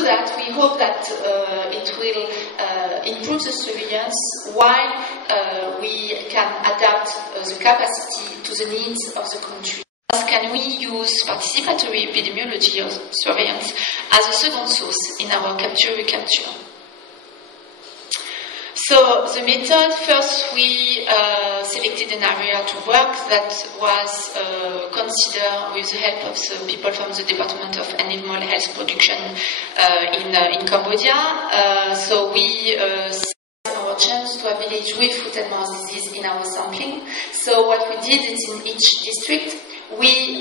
so that we hope that it will improve the surveillance while we can adapt the capacity to the needs of the country. Can we use participatory epidemiology or surveillance as a second source in our capture-recapture? So the method, first we selected an area to work that was considered with the help of the people from the Department of Animal Health Production in Cambodia. So we our chance to a village with foot and mouth disease in our sampling. So what we did is in each district, we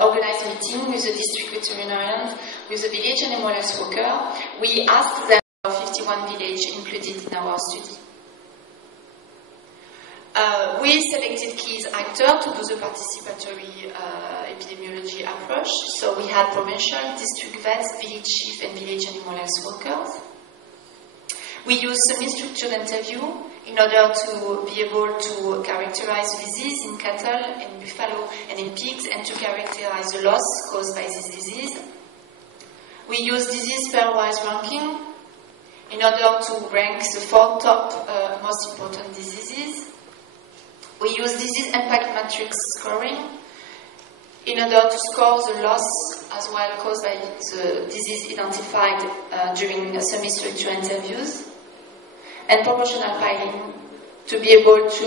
organized a meeting with the district veterinarian, with the village animal health worker. We asked them 51 villages included in our study. We selected key actors to do the participatory epidemiology approach. So we had provincial, district vets, village chief and village animal health workers. We used semi-structured interview in order to be able to characterize disease in cattle, in buffalo and in pigs, and to characterize the loss caused by this disease. We used disease pairwise ranking in order to rank the 4 top most important diseases. We use disease impact matrix scoring in order to score the loss as well caused by the disease identified during semi-structured interviews, and proportional filing to be able to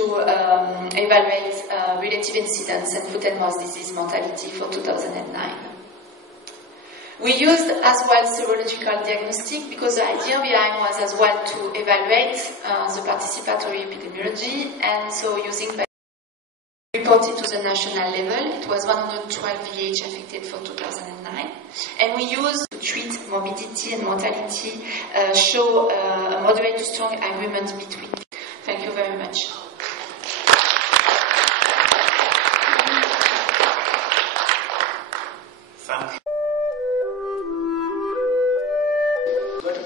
evaluate relative incidence and foot and mouth disease mortality for 2009. We used as well serological diagnostic because the idea behind was as well to evaluate the participatory epidemiology, and so using reported to the national level. It was 112 villages affected for 2009, and we used to treat morbidity and mortality, show a moderate to strong agreement between. Thank you very much.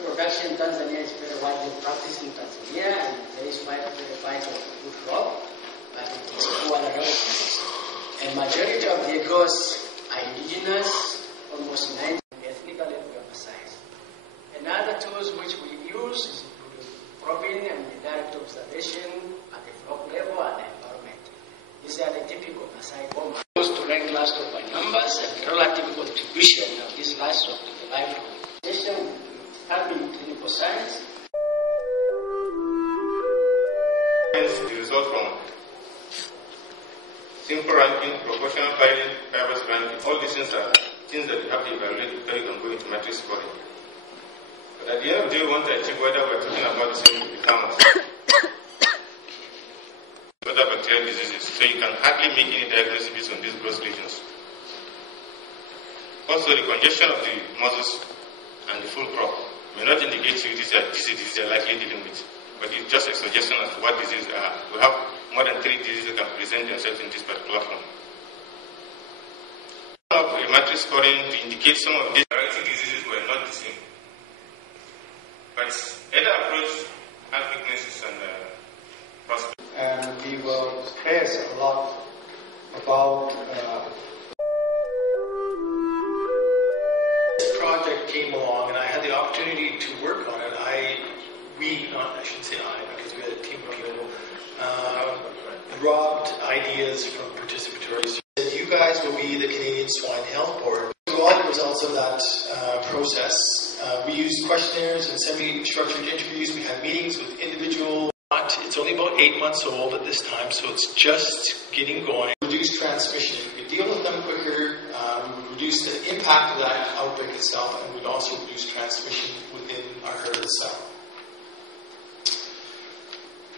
Production in Tanzania is very widely practiced in Tanzania, and there is widespread fight of good crop, but it is poor around. And majority of the goats are indigenous, almost 90% ethnically emphasized. Another tools which we use is probing and the direct observation at the flock level and the environment. These are the typical Maasai bombers. To rank livestock by numbers and relative contribution of these livestock to the livelihood. Having clinical science. The result from simple ranking, proportional filing, pairwise ranking, all these things are things that you have to evaluate before you can go into matrix scoring. But at the end of the day, we want to achieve whether we're talking about the same farmers. Other bacterial diseases, so you can hardly make any diagnoses on these gross lesions. Also, the congestion of the muscles and the full crop may not indicate to you this disease you're likely dealing with, but it's just a suggestion as to what diseases are. We have more than 3 diseases that can present themselves in this particular form. A matrix scoring to indicate some of these variety diseases were not the same. But either approach has weaknesses and prospects. And we will stress a lot about project came along and I had the opportunity to work on it. I shouldn't say I, because we had a team of people, robbed ideas from participatory. You guys will be the Canadian Swine Health Board. All the results of that process, we used questionnaires and semi-structured interviews. We had meetings with individuals. It's only about 8 months old at this time, so it's just getting going. Reduce transmission. We deal with them quicker. Reduce the impact of that outbreak itself, and we'd also reduce transmission within our herd itself.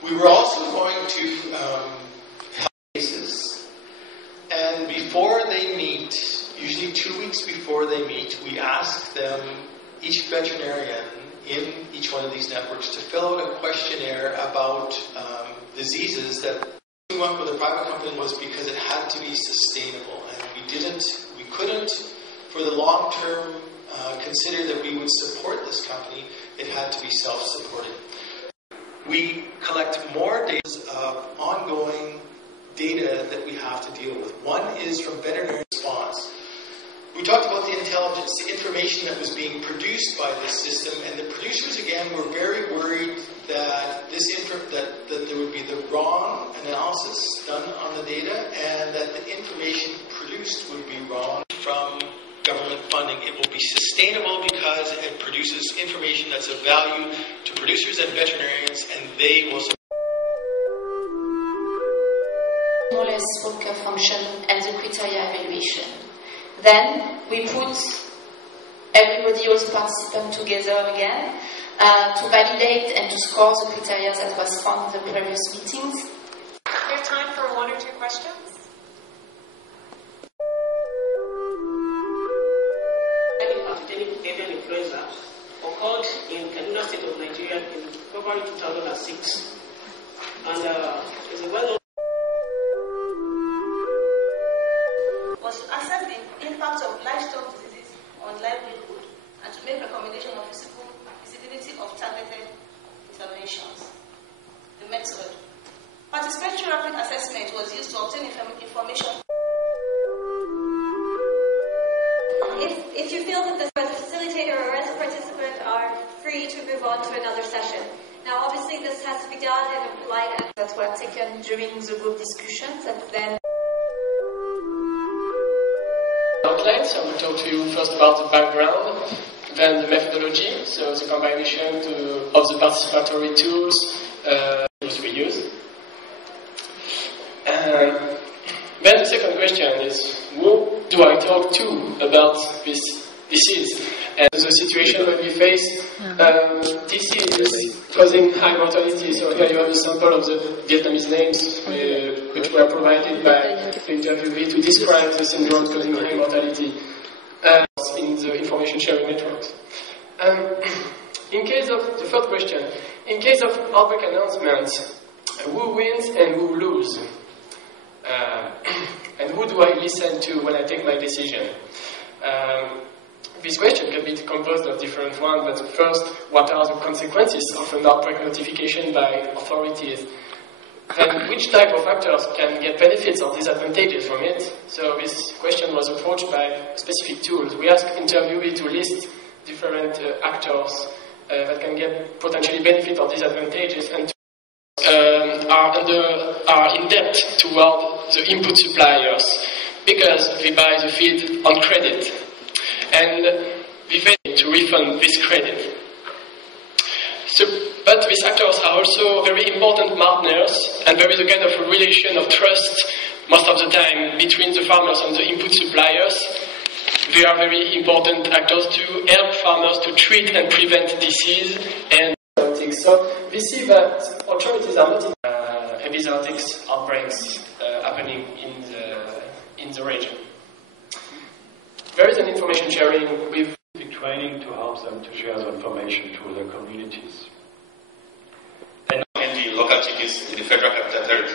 We were also going to help cases, and before they meet, usually 2 weeks before they meet, we ask them, each veterinarian in each one of these networks, to fill out a questionnaire about diseases that we went with a private company was because it had to be sustainable, and we couldn't, for the long term, consider that we would support this company. It had to be self-supporting. We collect more data of ongoing data that we have to deal with. One is from veterinary response. We talked about the intelligence. intelligence, the information that was being produced by this system, and the producers again were very worried that that there would be the wrong analysis done on the data, and that the information produced would be wrong from government funding. It will be sustainable because it produces information that's of value to producers and veterinarians, and they will. Smallest worker function and the criteria evaluation. Then we put everybody, all the participants together again to validate and to score the criteria that was found in the previous meetings. We have time for one or two questions. Epidemic avian influenza occurred in Kaduna State of Nigeria in February 2006, and is a well-known. Was to assess the impact of livestock diseases on livelihood and to make recommendation of feasibility of targeted interventions. The method. Participatory rapid assessment was used to obtain information. If you feel that the facilitator or as a participant are free to move on to another session. Now obviously this has to be done in a polite and that were taken during the group discussions and then outlines. I will talk to you first about the background, then the methodology, so the combination of the participatory tools we use. Then the second question is, who do I talk to about this disease? And the situation that we face, disease is causing high mortality. So here you have a sample of the Vietnamese names which were provided by the interviewee to describe the syndrome causing high mortality in the information sharing networks. In case of the third question, in case of outbreak announcements, who wins and who loses? And who do I listen to when I take my decision? This question can be composed of different ones, but first, what are the consequences of an outbreak notification by authorities? And which type of actors can get benefits or disadvantages from it? So this question was approached by specific tools. We asked interviewees to list different actors that can get potentially benefit or disadvantages and are in debt toward the input suppliers because they buy the feed on credit and we fail to refund this credit. So, but these actors are also very important partners, and there is a kind of a relation of trust most of the time between the farmers and the input suppliers. They are very important actors to help farmers to treat and prevent disease and so we see that authorities are not in epizootics outbreaks happening in the region. There is an information sharing with training to help them to share the information to their communities. And in the local chiefs in the Federal Capital Territory.